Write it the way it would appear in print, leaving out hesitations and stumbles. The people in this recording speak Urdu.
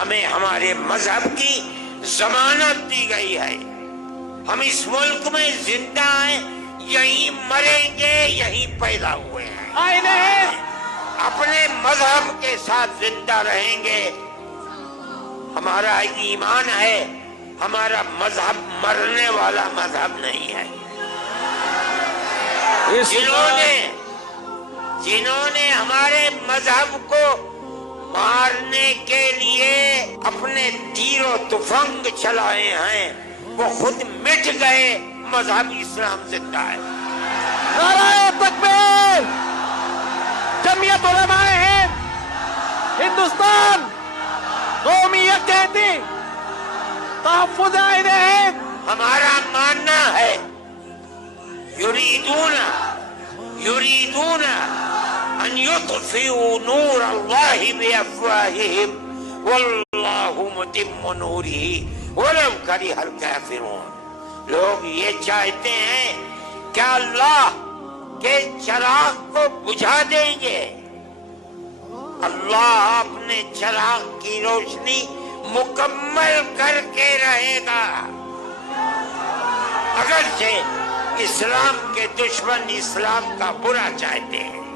ہمیں ہمارے مذہب کی ضمانت دی گئی ہے. ہم اس ملک میں زندہ ہیں، یہیں مریں گے، یہیں پیدا ہوئے ہیں. اپنے مذہب کے ساتھ زندہ رہیں گے. ہمارا ایمان ہے، ہمارا مذہب مرنے والا مذہب نہیں ہے. جنہوں نے ہمارے مذہب کو مارنے کے لیے اپنے تیر و تفنگ چلائے ہیں وہ خود مٹ گئے. مذہب اسلام زندہ ہے. نعرہ تکبیر! جمعیت علماء ہند ہندوستان قومیت کہتی، تحفظ آئین ہند. ہمارا ماننا ہے یریدون ان یطفئوا نور اللہ بافواہہم واللہ متم نورہ ولو کرہ الکافرون. لوگ یہ چاہتے ہیں کہ اللہ کے چراغ کو بجھا دیں گے. اللہ اپنے چراغ کی روشنی مکمل کر کے رہے گا. اگرچہ اسلام کے دشمن اسلام کا برا چاہتے ہیں.